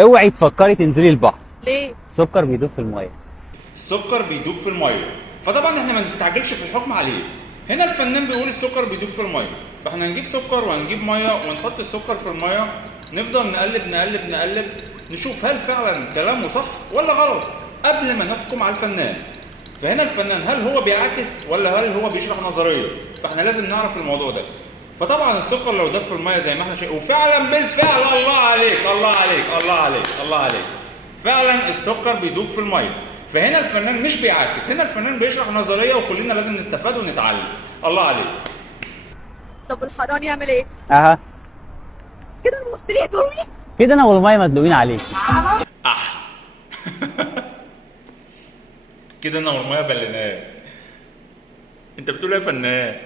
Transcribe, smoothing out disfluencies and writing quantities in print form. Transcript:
اوعي تفكري تنزلي البحر. ليه؟ السكر بيدوب في الميه. السكر بيدوب في الميه، فطبعا احنا ما نستعجلش في الحكم عليه. هنا الفنان بيقول السكر بيدوب في الميه، فاحنا هنجيب سكر وهنجيب ميه ونحط السكر في الميه، نفضل نقلب نقلب نقلب نشوف هل فعلا كلامه صح ولا غلط قبل ما نحكم على الفنان. فهنا الفنان هل هو بيعاكس ولا هل هو بيشرح نظريه؟ فاحنا لازم نعرف الموضوع ده. فطبعا السكر لو داب في الميه زي ما احنا شايفين، وفعلا بالفعل الله عليك الله عليك الله عليك الله عليك، فعلا السكر بيدوب في الميه. فهنا الفنان مش بيعاكس، هنا الفنان بيشرح نظريه وكلنا لازم نستفاد ونتعلم. الله عليك. طب الحران يعمل ايه؟ اها كده انا وسط ليه هدومي؟ كده انا والميه مدلوقين عليك. كده انا والميه بليناه. انت بتقول ايه يا فنان؟